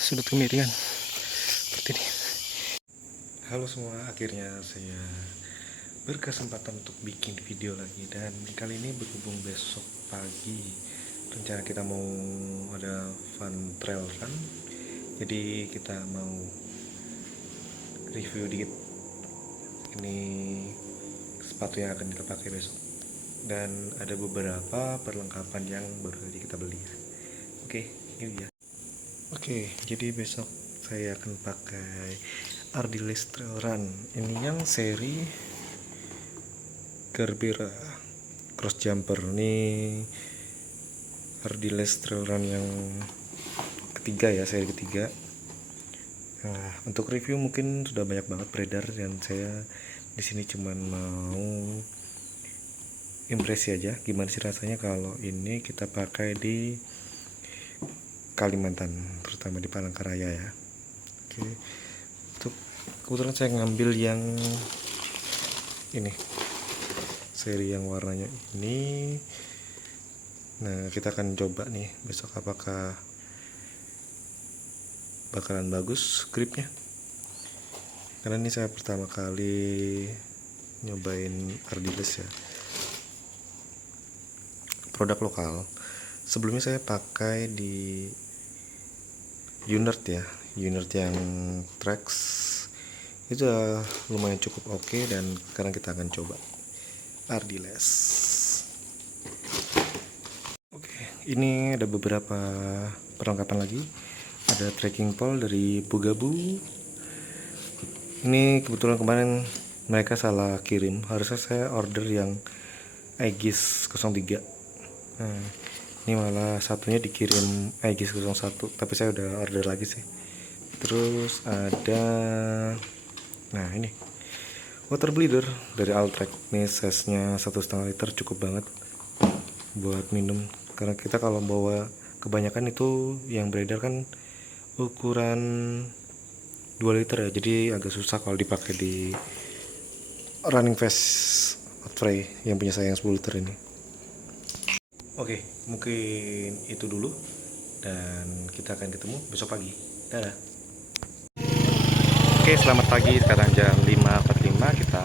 sudut kemiringan seperti ini. Halo semua, akhirnya saya berkesempatan untuk bikin video lagi, dan kali ini berhubung besok pagi rencana kita mau ada fun trail run, jadi kita mau review dikit ini sepatu yang akan kita pakai besok, dan ada beberapa perlengkapan yang baru saja kita beli ya. Oke, ini dia. Oke, jadi besok saya akan pakai Ardiles Trail Run. Ini yang seri Garbera Cross Jumper. Ini Ardiles Trail Run yang ketiga ya, seri ketiga. Nah, untuk review mungkin sudah banyak banget beredar, dan saya di sini cuman mau impresi aja gimana sih rasanya kalau ini kita pakai di Kalimantan, terutama di Palangkaraya ya. Oke, untuk kebetulan saya ngambil yang ini, seri yang warnanya ini. Nah, kita akan coba nih besok apakah bakalan bagus gripnya, karena ini saya pertama kali nyobain Ardiles ya, produk lokal. Sebelumnya saya pakai di Unert ya, Unert yang Trax itu lumayan cukup oke, dan sekarang kita akan coba Ardiles. Oke, ini ada beberapa perlengkapan lagi. Ada trekking pole dari Bugaboo. Ini kebetulan kemarin mereka salah kirim, harusnya saya order yang Aegis 03. Nah, ini malah satunya dikirim Aegis 01, tapi saya udah order lagi sih. Terus ada, nah ini water bleeder dari Altrek. Ini size-nya 1,5 liter, cukup banget buat minum, karena kita kalau bawa kebanyakan itu yang beredar kan ukuran 2 liter ya, jadi agak susah kalau dipakai di running fast Frey yang punya saya yang 10 liter ini. Oke, mungkin itu dulu, dan kita akan ketemu besok pagi. Dadah. Oke, selamat pagi. Sekarang jam 5.45. Kita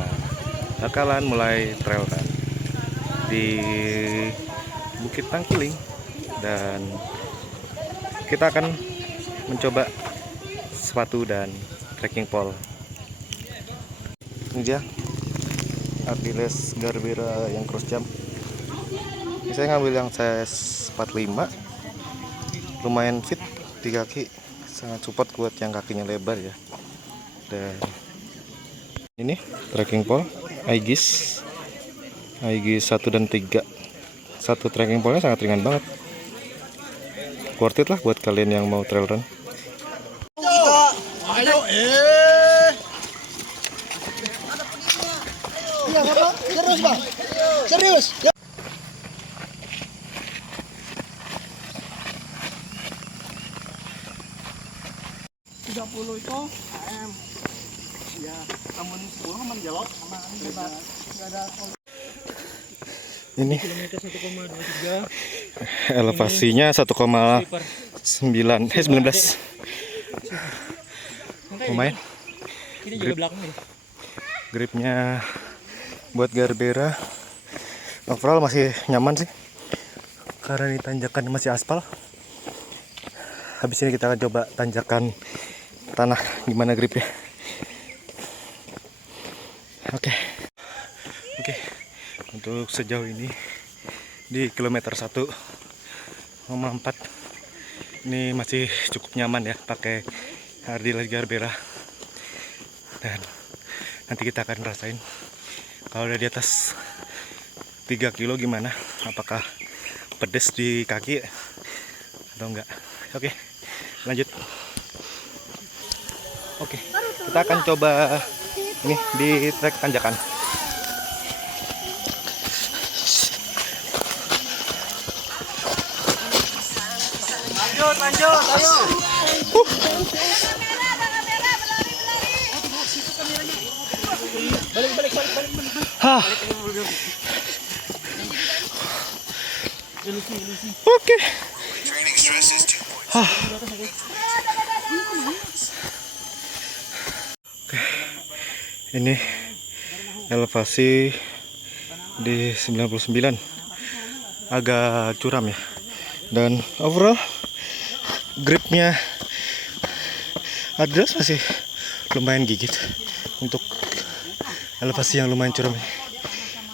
bakalan mulai trail run di Bukit Tangkiling, dan kita akan mencoba sepatu dan trekking pole. Ini dia Ardiles Garbera yang cross jump. Ini saya ngambil yang size 45, lumayan fit di kaki, sangat support buat yang kakinya lebar ya. Dan ini trekking pole Aegis 1 dan 3. Satu trekking pole-nya sangat ringan banget, worth it lah buat kalian yang mau trail run. Ayo, iya, Bapak. Serius, Bang. Serius. 30 itu AM. Ya, namun 10 aman jawab sama enggak ada. Ini Kilometer 1,23. elevasinya 1,19 lumayan. Ini juga belakang nih. Gripnya buat Garbera overall masih nyaman sih, karena di tanjakan masih aspal. Habis ini kita akan coba tanjakan tanah, gimana gripnya. Oke, untuk sejauh ini di kilometer 1,4 ini masih cukup nyaman ya pakai Ardiles Garbera, dan nanti kita akan rasain kalau udah di atas 3 kilo gimana, apakah pedes di kaki atau enggak. Oke, lanjut. Oke, kita akan coba ini di trek tanjakan. Lanjut, ayo. Balik. Hah. Oke. Hah. Oke. Ini elevasi di 99, agak curam ya, dan overall gripnya Adidas masih lumayan gigit untuk elevasi yang lumayan curam ini.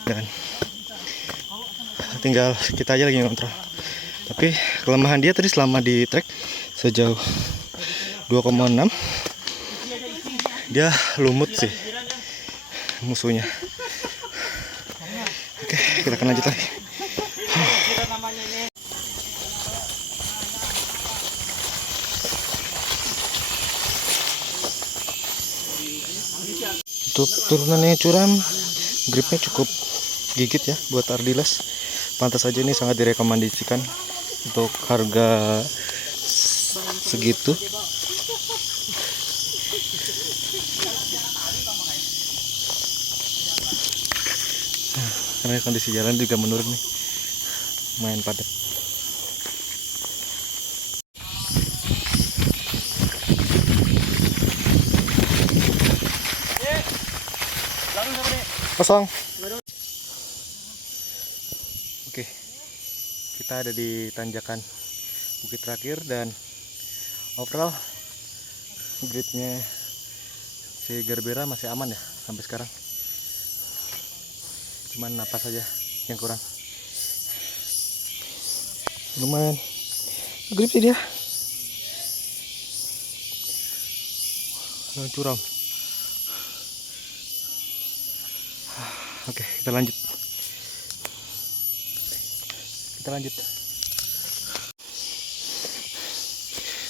Dan tinggal kita aja lagi ngontrol. Tapi kelemahan dia tadi selama di trek sejauh 2,6 dia lumut sih musuhnya. Oke, kita akan lanjut lagi. Untuk turunannya curam, gripnya cukup gigit ya buat Ardiles. Pantas saja ini sangat direkomendasikan untuk harga segitu. Karena kondisi jalan juga menurun nih, main padat. Kosong. Oke, kita ada di tanjakan bukit terakhir dan overall gripnya si Gerbera masih aman ya sampai sekarang. Cuman napas saja yang kurang. Lumayan grip sih dia. Curam. Oke, kita lanjut.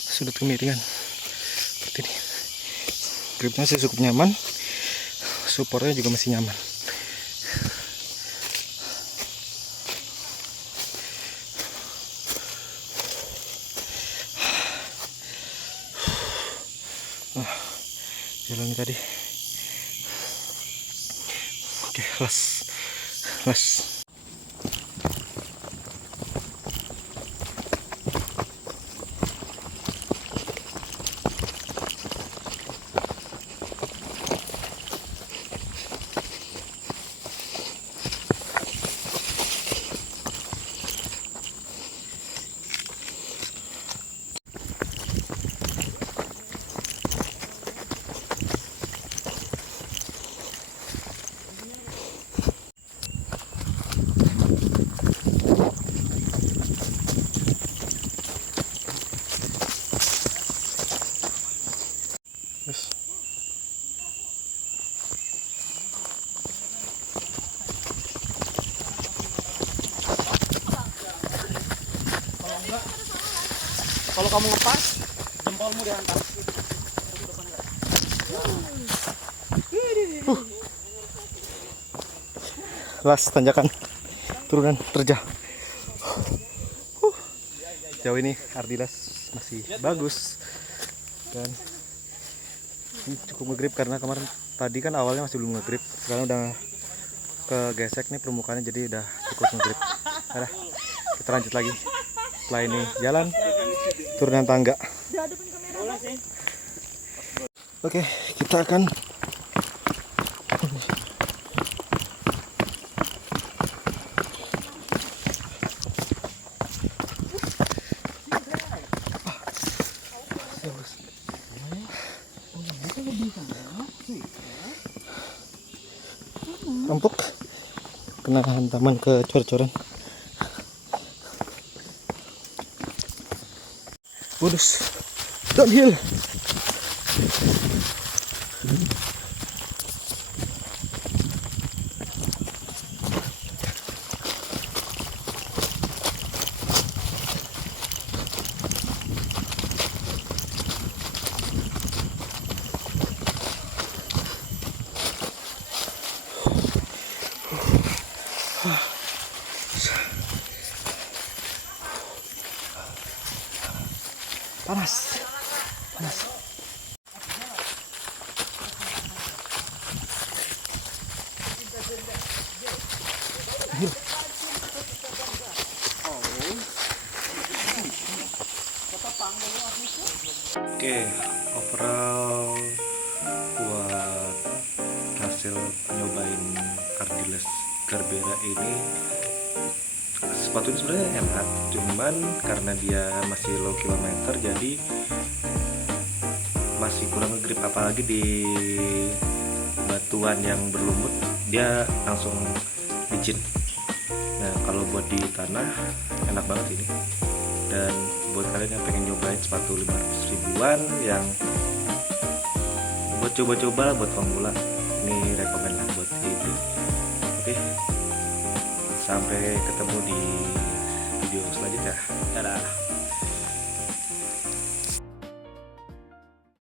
Sudut kemiringan seperti ini. Gripnya sih cukup nyaman. Supportnya juga masih nyaman. Jalan tadi. Oke, las. Yes. Kalau kamu ngepas, jempolmu diangkat. Las tanjakan turunan terjal. Jauh ini Ardiles masih bagus dan cukup ngegrip karena kemarin tadi kan awalnya masih belum ngegrip, sekarang udah kegesek nih permukaannya, jadi udah cukup ngegrip. Udah, kita lanjut lagi. Setelah ini jalan turunan tangga. Oke, kita akan empuk kena hantaman ke cor-coran. Bonus downhill. Panas. Oke, overall buat hasil nyobain Ardiles Garbera ini, sepatu ini sebenarnya enak, cuman karena dia masih low kilometer jadi masih kurang ngegrip, apalagi di batuan yang berlumut dia langsung licin. Nah kalau buat di tanah enak banget ini, dan buat kalian yang pengen nyobain sepatu 500 ribuan yang buat coba-coba buat pemula, ini rekomen lah buat ini. Oke, sampai ketemu di video selanjutnya. Dadah.